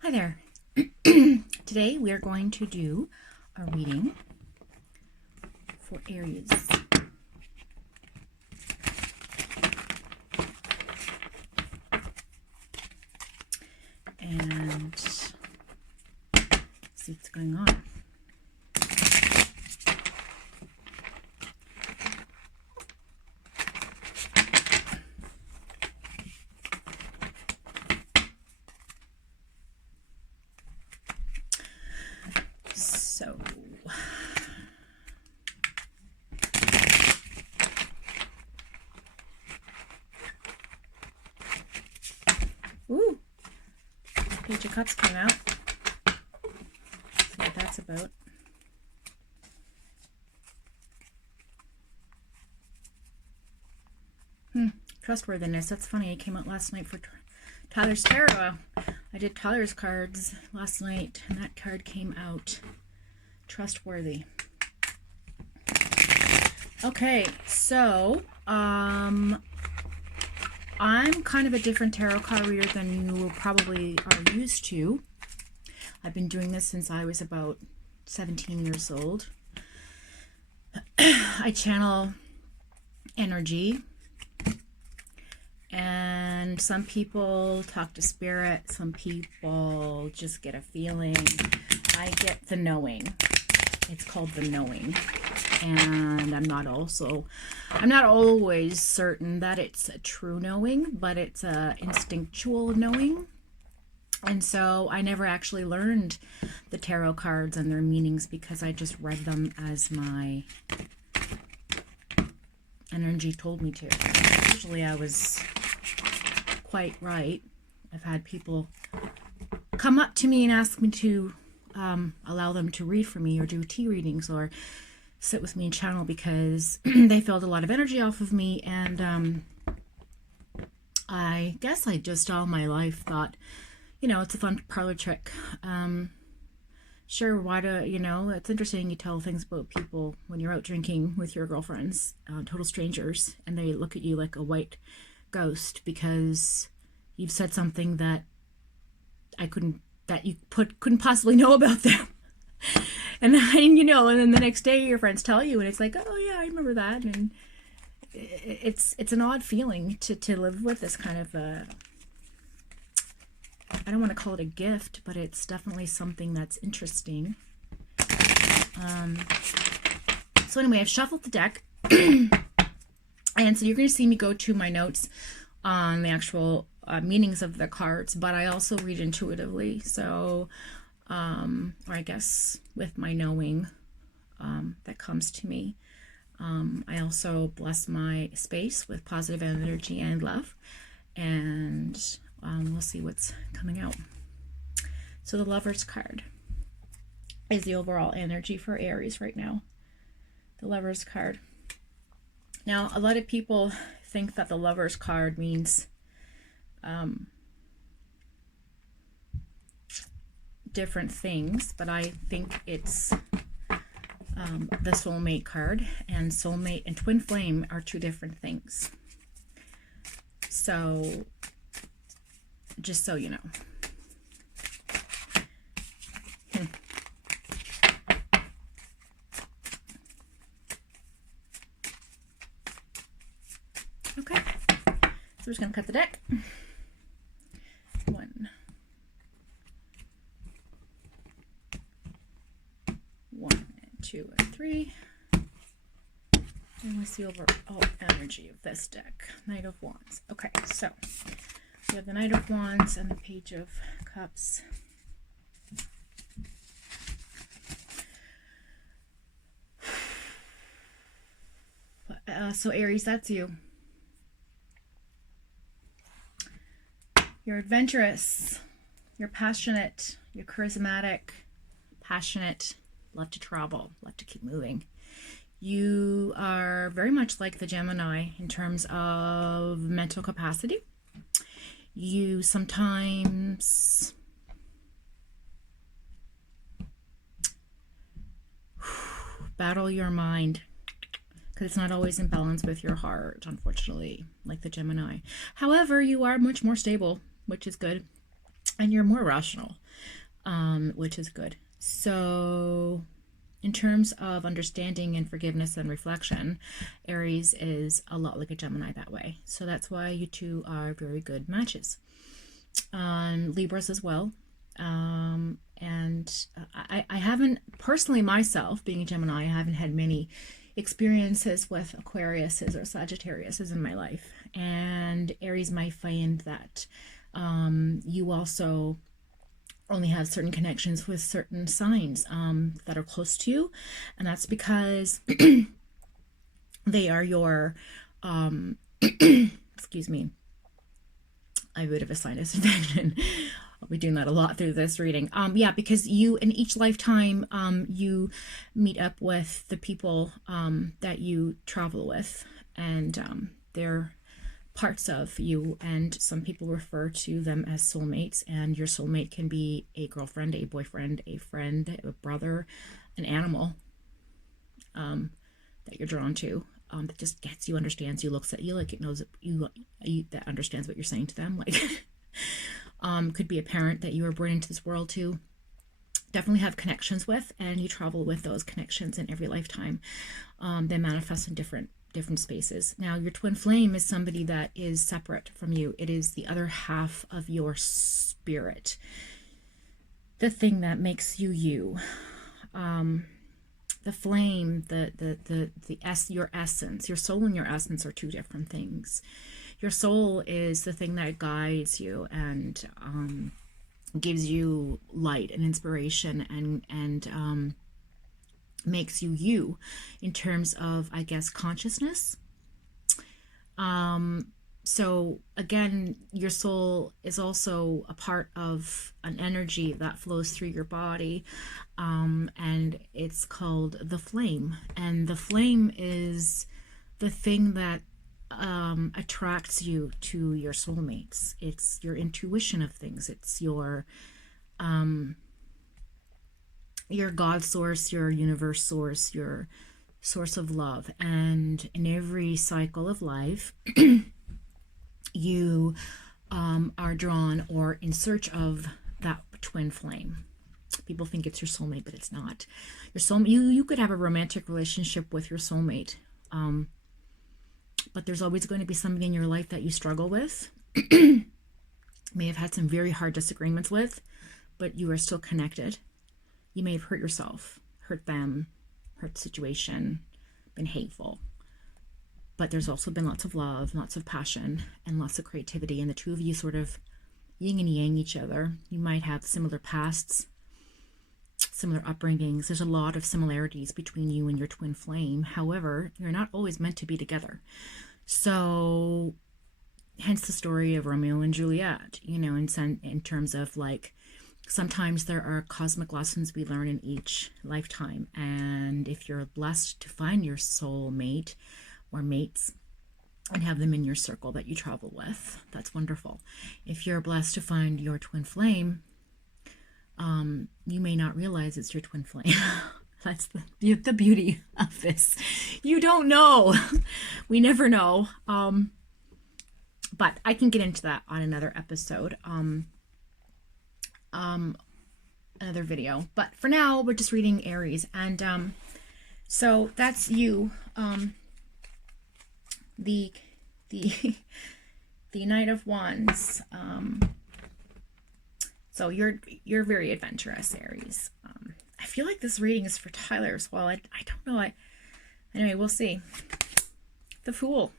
Hi there. Today we are going to do a reading for Aries. And see what's going on. So, ooh, Page of Cups came out. See what that's about. Trustworthiness. That's funny. It came out last night for Tyler's Tarot. I did Tyler's cards last night, and that card came out. Trustworthy. Okay, so I'm kind of a different tarot card reader than you probably are used to. I've been doing this since I was about 17 years old. I channel energy, and some people talk to spirit, some people just get a feeling. I get the knowing. It's called the knowing. And I'm not always certain that it's a true knowing, but it's a instinctual knowing. And so I never actually learned the tarot cards and their meanings because I just read them as my energy told me to. Usually I was quite right. I've had people come up to me and ask me to allow them to read for me or do tea readings or sit with me and channel because they felt a lot of energy off of me. And I guess I just all my life thought, it's a fun parlor trick. Sure, why do, it's interesting you tell things about people when you're out drinking with your girlfriends, total strangers, and they look at you like a white ghost because you've said something that you couldn't possibly know about them. And then, and then the next day your friends tell you, and it's like, oh yeah, I remember that. And it's an odd feeling to live with this kind of I don't want to call it a gift, but it's definitely something that's interesting. So anyway, I've shuffled the deck. And so you're going to see me go to my notes on the actual meanings of the cards, but I also read intuitively. So, or I guess with my knowing that comes to me. I also bless my space with positive energy and love. And we'll see what's coming out. So the Lover's card is the overall energy for Aries right now. The Lover's card. Now, a lot of people think that the Lover's card means different things, but I think it's the soulmate card, and soulmate and twin flame are two different things. So, just so you know. Okay, so we're just going to cut the deck. 1, 2, and 3. And what's the overall energy of this deck? Knight of Wands. Okay, so we have the Knight of Wands and the Page of Cups. So Aries, that's you. You're adventurous. You're passionate. You're charismatic. Passionate. Love to travel. Love to keep moving. You are very much like the Gemini in terms of mental capacity. You sometimes battle your mind because it's not always in balance with your heart, unfortunately, like the Gemini. However, you are much more stable, which is good. and you're more rational, which is good. So in terms of understanding and forgiveness and reflection, Aries is a lot like a Gemini that way. So that's why you two are very good matches. Libras as well. And I haven't, personally myself, being a Gemini, I haven't had many experiences with Aquariuses or Sagittariuses in my life. And Aries might find that you also only have certain connections with certain signs that are close to you. And that's because they are your, excuse me, I have a bit of a sinus infection. I'll be doing that a lot through this reading. Yeah, because you, in each lifetime, you meet up with the people that you travel with, and they're parts of you, and some people refer to them as soulmates, and your soulmate can be a girlfriend, a boyfriend, a friend, a brother, an animal that you're drawn to. That just gets you, understands you, looks at you like it knows that you that understands what you're saying to them. Like, could be a parent that you were born into this world to. Definitely have connections with, and you travel with those connections in every lifetime. They manifest in different spaces. Now, your twin flame is somebody that is separate from you. It is the other half of your spirit, the thing that makes you you. The flame, your essence, your soul and your essence are two different things. Your soul is the thing that guides you and gives you light and inspiration and makes you you in terms of, I guess, consciousness. So again, your soul is also a part of an energy that flows through your body, and it's called the flame. And the flame is the thing that attracts you to your soulmates. It's your intuition of things. It's your God source, your universe source, your source of love. And in every cycle of life, you are drawn or in search of that twin flame. People think it's your soulmate, but it's not. Your soulmate, you could have a romantic relationship with your soulmate, but there's always going to be somebody in your life that you struggle with, may have had some very hard disagreements with, but you are still connected. You may have hurt yourself, hurt them, hurt the situation, been hateful. But there's also been lots of love, lots of passion, and lots of creativity. And the two of you sort of yin and yang each other. You might have similar pasts, similar upbringings. There's a lot of similarities between you and your twin flame. However, you're not always meant to be together. So hence the story of Romeo and Juliet, you know, in terms of like, sometimes there are cosmic lessons we learn in each lifetime. And if you're blessed to find your soul mate or mates and have them in your circle that you travel with, that's wonderful. If you're blessed to find your twin flame, you may not realize it's your twin flame. That's the beauty of this. You don't know. We never know. But I can get into that on another episode, another video. But for now, we're just reading Aries, and so that's you. The Knight of Wands. So you're very adventurous, Aries. I feel like this reading is for Tyler as well. I don't know. Anyway, we'll see. The Fool.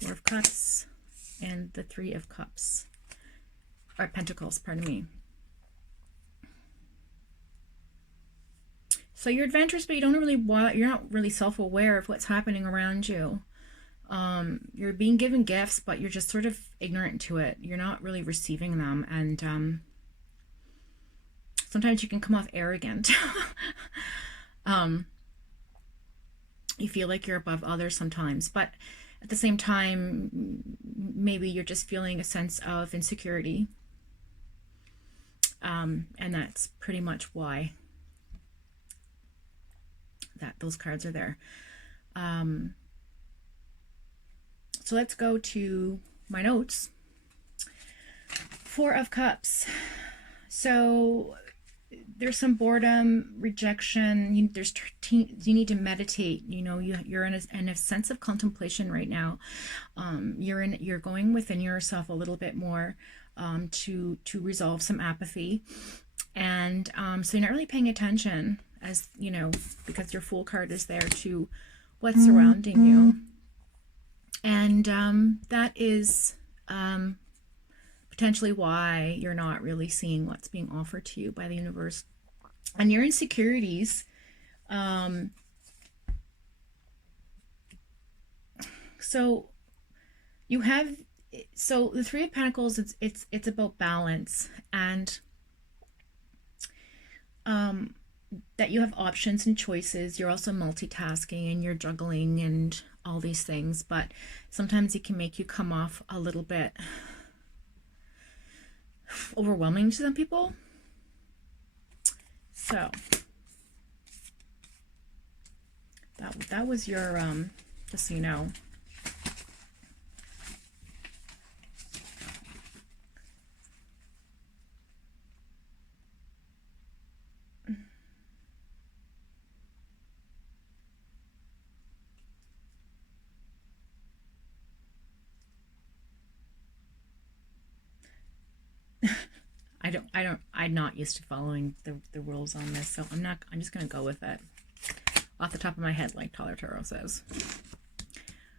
Four of Cups and the Three of Cups. Or Pentacles, pardon me. So you're adventurous, but you're not really self-aware of what's happening around you. You're being given gifts, but you're just sort of ignorant to it. You're not really receiving them, and sometimes you can come off arrogant. You feel like you're above others sometimes, but at the same time, maybe you're just feeling a sense of insecurity, and that's pretty much why those cards are there. So let's go to my notes. Four of Cups. So there's some boredom, rejection. You need to meditate. You know, you're in a sense of contemplation right now. You're going within yourself a little bit more to resolve some apathy, and so you're not really paying attention, as you know, because your Fool card is there, to what's surrounding you, and that is potentially why you're not really seeing what's being offered to you by the universe. And your insecurities, so you have, so the Three of Pentacles, it's about balance, and that you have options and choices. You're also multitasking and you're juggling and all these things, but sometimes it can make you come off a little bit overwhelming to some people. So that was your just so you know. I'm not used to following the rules on this, so I'm just gonna go with it off the top of my head, like Tyler Taro says.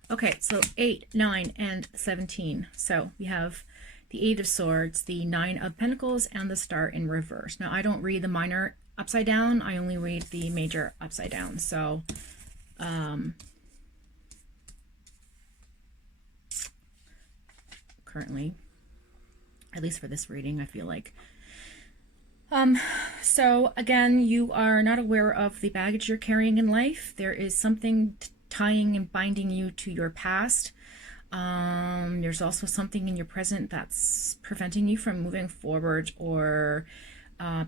Okay, so 8, 9, and 17. So we have the 8 of Swords, the 9 of Pentacles, and the Star in reverse. Now I don't read the minor upside down, I only read the major upside down. So currently, at least for this reading, I feel like. So again, you are not aware of the baggage you're carrying in life. There is something tying and binding you to your past. There's also something in your present that's preventing you from moving forward or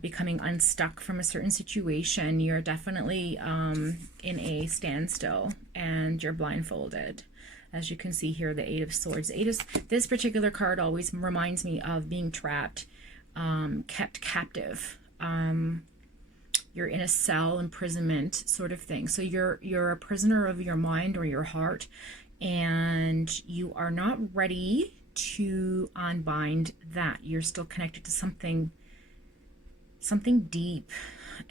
becoming unstuck from a certain situation. You're definitely in a standstill and you're blindfolded. As you can see here, the 8 of Swords. This particular card always reminds me of being trapped, kept captive. You're in a cell, imprisonment sort of thing. So you're a prisoner of your mind or your heart, and you are not ready to unbind that. You're still connected to something deep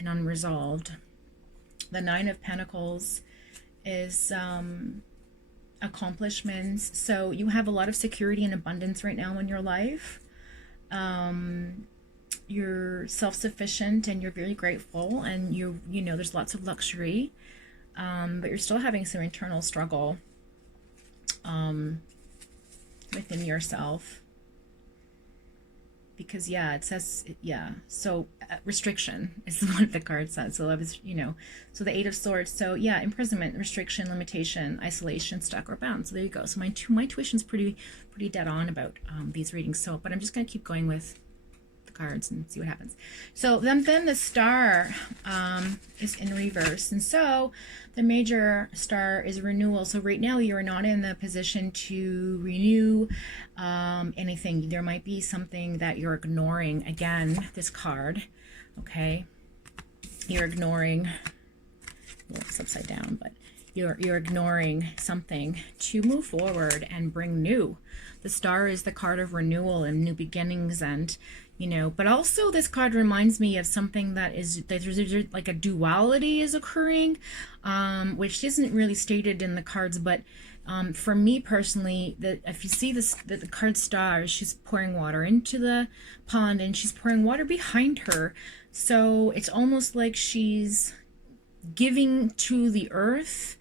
and unresolved. The 9 of Pentacles is accomplishments. So you have a lot of security and abundance right now in your life. You're self-sufficient and you're very grateful, and you know there's lots of luxury, but you're still having some internal struggle within yourself, because yeah, it says, yeah, so restriction is what the card says. So I was, you know, so the 8 of Swords, so yeah, imprisonment, restriction, limitation, isolation, stuck, or bound. So there you go. So my tuition's pretty dead on about these readings. So, but I'm just gonna keep going with the cards and see what happens. So then the Star is in reverse, and so the major Star is renewal. So right now you're not in the position to renew anything. There might be something that you're ignoring. Again, this card, okay, you're ignoring, well, it's upside down, but you're ignoring something to move forward and bring new. The Star is the card of renewal and new beginnings, and you know, but also this card reminds me of something that there's like a duality is occurring, which isn't really stated in the cards, but for me personally, if you see this, the card Star, she's pouring water into the pond and she's pouring water behind her. So it's almost like she's giving to the earth,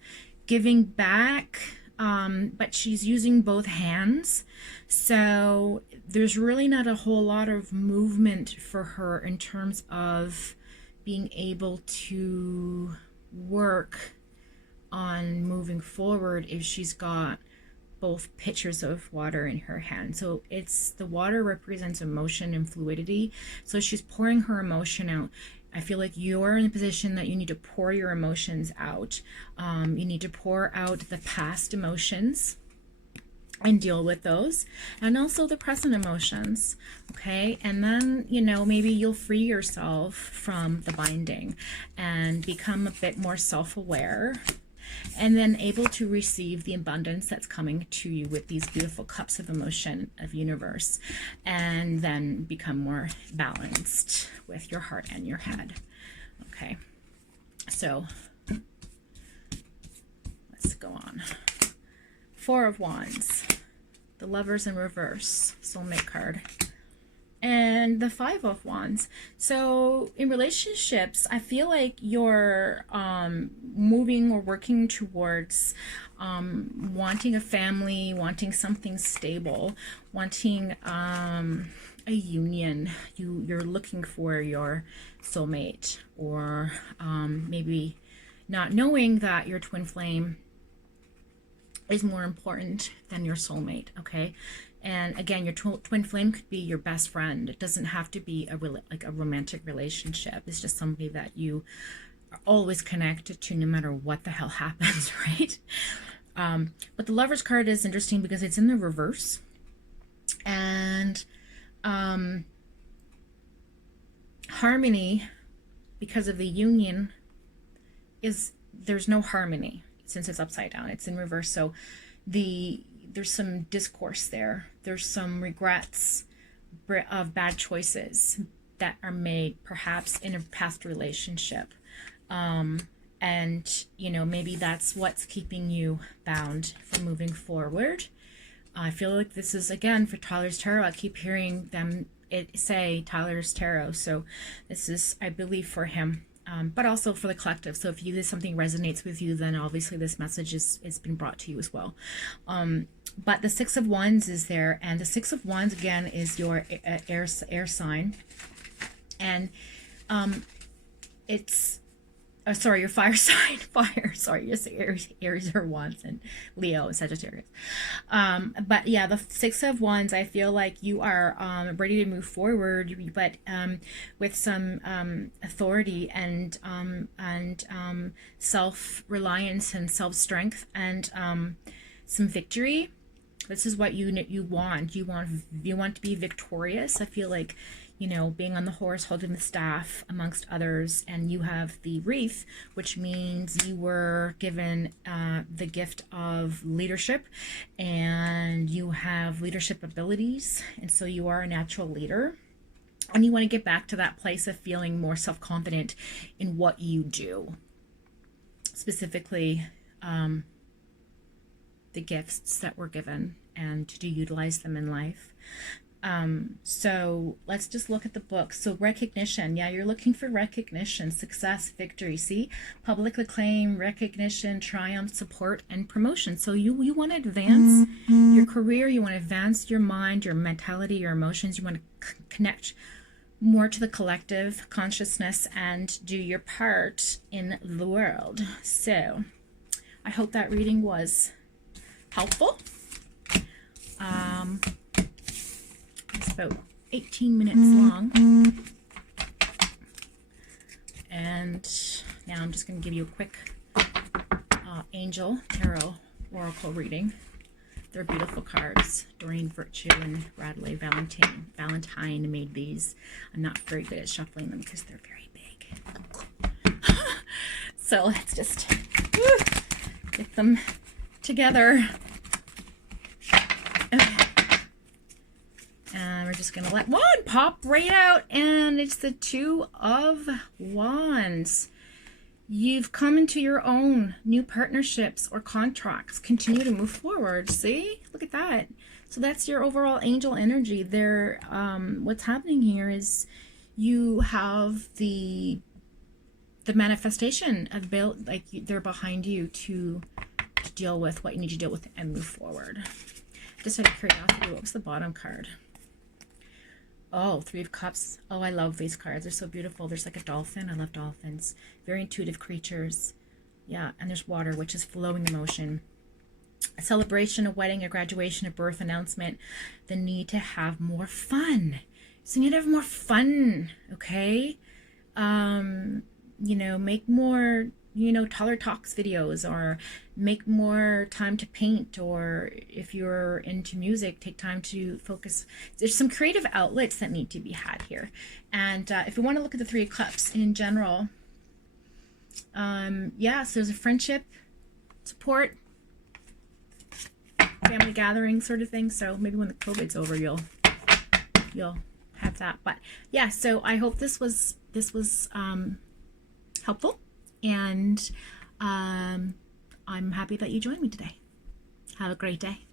giving back, but she's using both hands. So there's really not a whole lot of movement for her in terms of being able to work on moving forward if she's got both pitchers of water in her hand. So it's, the water represents emotion and fluidity. So she's pouring her emotion out. I feel like you're in a position that you need to pour your emotions out. You need to pour out the past emotions and deal with those, and also the present emotions. Okay, and then, you know, maybe you'll free yourself from the binding and become a bit more self-aware, and then able to receive the abundance that's coming to you with these beautiful cups of emotion of universe, and then become more balanced with your heart and your head. Okay, so let's go on. Four of Wands, the Lovers in reverse, soulmate card, and the Five of Wands. So in relationships, I feel like you're moving or working towards wanting a family, wanting something stable, wanting a union. You're looking for your soulmate, or maybe not knowing that your twin flame is more important than your soulmate. Okay, and again, your twin flame could be your best friend. It doesn't have to be like a romantic relationship. It's just somebody that you are always connected to no matter what the hell happens, right? But the Lovers card is interesting because it's in the reverse, and harmony, because of the union, is there's no harmony since it's upside down. It's in reverse. So there's some discourse there. There's some regrets of bad choices that are made perhaps in a past relationship. And, you know, maybe that's what's keeping you bound from moving forward. I feel like this is, again, for Tyler's Tarot. I keep hearing them say Tyler's Tarot. So this is, I believe, for him. But also for the collective. So if something resonates with you, then obviously this message is been brought to you as well. But the Six of Wands is there, and the Six of Wands again is your air sign, and it's sorry, your fire sign, fire. Sorry, yes, Aries or Wands, and Leo and Sagittarius. But yeah, the Six of Wands, I feel like you are ready to move forward, but with some authority and self-reliance and self-strength, and some victory. This is what you want. You want to be victorious. I feel like, you know, being on the horse, holding the staff, amongst others, and you have the wreath, which means you were given the gift of leadership, and you have leadership abilities, and so you are a natural leader, and you want to get back to that place of feeling more self-confident in what you do, specifically the gifts that were given, and to utilize them in life. So let's just look at the book. So recognition, yeah, you're looking for recognition, success, victory. See, public acclaim, recognition, triumph, support, and promotion. So you want to advance your career, you want to advance your mind, your mentality, your emotions. You want to connect more to the collective consciousness and do your part in the world. So I hope that reading was helpful. It's about 18 minutes long, and now I'm just going to give you a quick Angel Tarot Oracle reading. They're beautiful cards. Doreen Virtue and Bradley Valentine made these. I'm not very good at shuffling them because they're very big. So let's just get them together. Okay. And we're just going to let one pop right out, and it's the Two of Wands. You've come into your own new partnerships or contracts. Continue to move forward. See? Look at that. So that's your overall angel energy. There, what's happening here is you have the manifestation of they're behind you to deal with what you need to deal with and move forward. Just out of curiosity, what was the bottom card? Oh, Three of Cups. Oh, I love these cards. They're so beautiful. There's like a dolphin. I love dolphins. Very intuitive creatures. Yeah, and there's water, which is flowing emotion. A celebration, a wedding, a graduation, a birth announcement. The need to have more fun. So you need to have more fun, okay? You know, make more, you know, taller talks videos, or make more time to paint, or if you're into music, take time to focus. There's some creative outlets that need to be had here. And if we want to look at the Three of Cups in general, yeah, so there's a friendship, support, family gathering sort of thing. So maybe when the COVID's over, you'll have that. But yeah, so I hope this was helpful, and I'm happy that you joined me today. Have a great day.